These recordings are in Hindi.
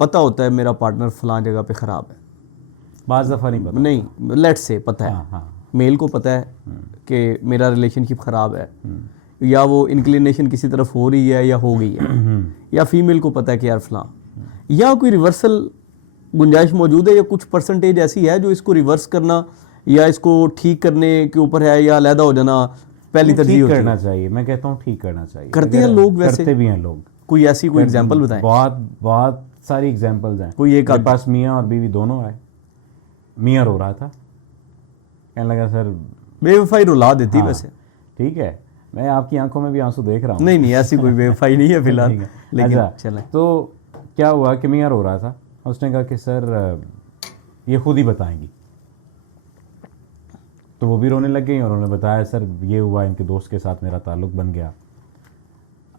पता होता है मेरा पार्टनर फलां जगह पे ख़राब है, बाज़ दफ़ा नहीं पता। नहीं लेट्स से पता है, हाँ। मेल को पता है कि मेरा रिलेशनशिप ख़राब है, या वो इंक्लिनेशन किसी तरफ हो रही है या हो गई है, या फीमेल को पता है कि यार फलां, या कोई रिवर्सल गुंजाइश मौजूद है, या कुछ परसेंटेज ऐसी है जो इसको रिवर्स करना या इसको ठीक करने के ऊपर है, या अलहदा हो जाना पहली तरजीह होती है? करना चाहिए, मैं कहता हूँ ठीक करना चाहिए। करते हैं लोग, वैसे करते भी हैं लोग। कोई ऐसी कोई एग्जांपल बताएं? बहुत सारी एग्जांपल्स हैं। कोई एक मेरे पास मियाँ और बीवी दोनों आए, मियाँ रो रहा था, कहने लगा सर बेवफाई रुला देती। हाँ, वैसे ठीक है, मैं आपकी आंखों में भी आंसू देख रहा हूँ। नहीं नहीं, ऐसी कोई बेवफाई नहीं है फिलहाल, ठीक है। लेकिन अच्छा, चलें। तो क्या हुआ कि मियाँ रो रहा था, उसने कहा कि सर ये खुद ही बताएंगी। तो वो भी रोने लग गई और उन्होंने बताया सर ये हुआ, इनके दोस्त के साथ मेरा ताल्लुक़ बन गया,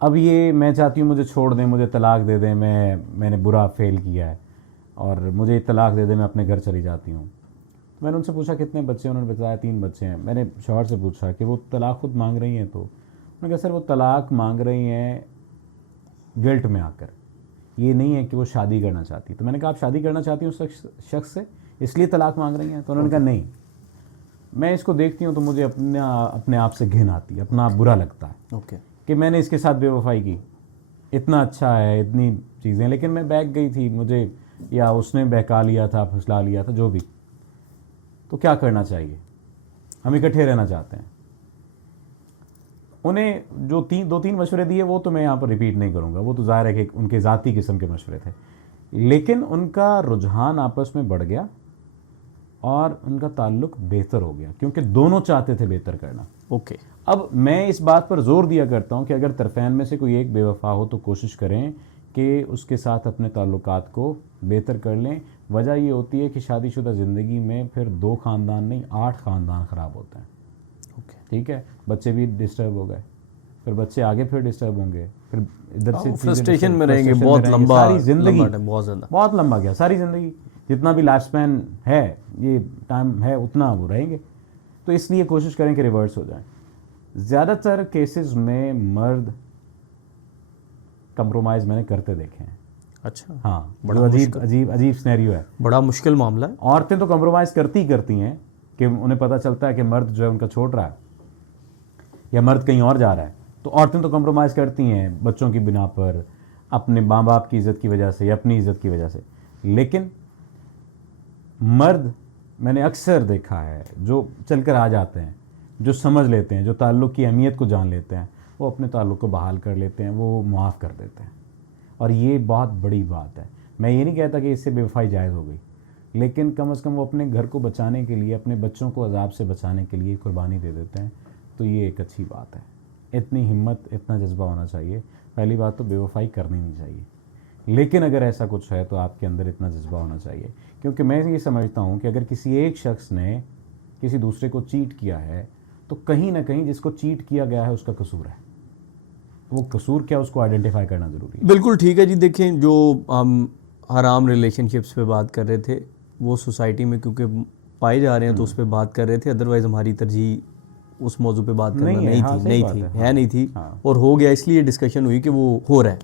अब ये मैं चाहती हूँ मुझे छोड़ दें, मुझे तलाक दे दें, मैंने बुरा फेल किया है और मुझे तलाक दे दें, मैं अपने घर चली जाती हूँ। तो मैंने उनसे पूछा कितने बच्चे हैं, उन्होंने बताया 3 बच्चे हैं। मैंने शौहर से पूछा कि वो तलाक खुद मांग रही हैं, तो उन्होंने कहा सर वो तलाक मांग रही हैं गिल्ट में आकर, ये नहीं है कि वो शादी करना चाहती। तो मैंने कहा आप शादी करना चाहती हैं उस शख्स से, इसलिए तलाक मांग रही हैं? तो उन्होंने कहा नहीं, मैं इसको देखती हूँ तो मुझे अपने आप से घिन आती है, अपना आप बुरा लगता है ओके कि मैंने इसके साथ बेवफाई की, इतना अच्छा है, इतनी चीज़ें, लेकिन मैं बहक गई थी, मुझे या उसने बहका लिया था, फुसला लिया था, जो भी। तो क्या करना चाहिए? हम इकट्ठे रहना चाहते हैं। उन्हें जो 2-3 मशवरे दिए वो तो मैं यहाँ पर रिपीट नहीं करूँगा, वो तो ज़ाहिर है कि उनके ज़ाती किस्म के मशवरे थे, लेकिन उनका रुझान आपस में बढ़ गया और उनका ताल्लुक बेहतर हो गया, क्योंकि दोनों चाहते थे बेहतर करना। ओके। अब मैं इस बात पर जोर दिया करता हूँ कि अगर तरफ़ैन में से कोई एक बेवफा हो तो कोशिश करें कि उसके साथ अपने ताल्लुकात को बेहतर कर लें। वजह ये होती है कि शादीशुदा ज़िंदगी में फिर 2 ख़ानदान नहीं 8 ख़ानदान ख़राब होते हैं। ओके, ठीक है, बच्चे भी डिस्टर्ब हो गए, फिर बच्चे आगे फिर डिस्टर्ब होंगे, फिर इधर से फ्रस्ट्रेशन में रहेंगे, बहुत लंबा, सारी ज़िंदगी, बहुत ज़्यादा, बहुत लंबा गया, सारी ज़िंदगी जितना भी लाइफ स्पैन है, ये टाइम है, उतना वो रहेंगे। तो इसलिए कोशिश करें कि रिवर्स हो जाए। ज़्यादातर केसेस में मर्द कंप्रोमाइज़ मैंने करते देखे हैं। अच्छा, हाँ, बड़ा अजीब सिनेरियो है, बड़ा मुश्किल मामला है। औरतें तो कंप्रोमाइज़ करती हैं कि उन्हें पता चलता है कि मर्द जो है उनका छोड़ रहा है या मर्द कहीं और जा रहा है, तो औरतें तो कंप्रोमाइज़ करती हैं बच्चों की बिना पर, अपने माँ बाप की इज़्ज़त की वजह से या अपनी इज़्ज़त की वजह से। लेकिन मर्द मैंने अक्सर देखा है जो चलकर आ जाते हैं, जो समझ लेते हैं, जो ताल्लुक़ की अहमियत को जान लेते हैं, वो अपने ताल्लुक़ को बहाल कर लेते हैं, वो माफ़ कर देते हैं। और ये बहुत बड़ी बात है। मैं ये नहीं कहता कि इससे बेवफाई जायज़ हो गई, लेकिन कम से कम वो अपने घर को बचाने के लिए, अपने बच्चों को अजाब से बचाने के लिए कुर्बानी दे देते हैं, तो ये एक अच्छी बात है। इतनी हिम्मत, इतना जज्बा होना चाहिए। पहली बात तो बेवफाई करनी नहीं चाहिए, लेकिन अगर ऐसा कुछ है तो आपके अंदर इतना जज्बा होना चाहिए, क्योंकि मैं ये समझता हूँ कि अगर किसी एक शख्स ने किसी दूसरे को चीट किया है तो कहीं ना कहीं जिसको चीट किया गया है उसका कसूर है। वो कसूर क्या, उसको आइडेंटिफाई करना ज़रूरी है। बिल्कुल ठीक है जी। देखें, जो हम हराम रिलेशनशिप्स पे बात कर रहे थे वो सोसाइटी में क्योंकि पाए जा रहे हैं तो उस पर बात कर रहे थे, अदरवाइज़ हमारी तरजीह उस मौजू पे बात करना नहीं थी, नहीं थी, और हो गया, इसलिए डिस्कशन हुई कि वो हो रहा है।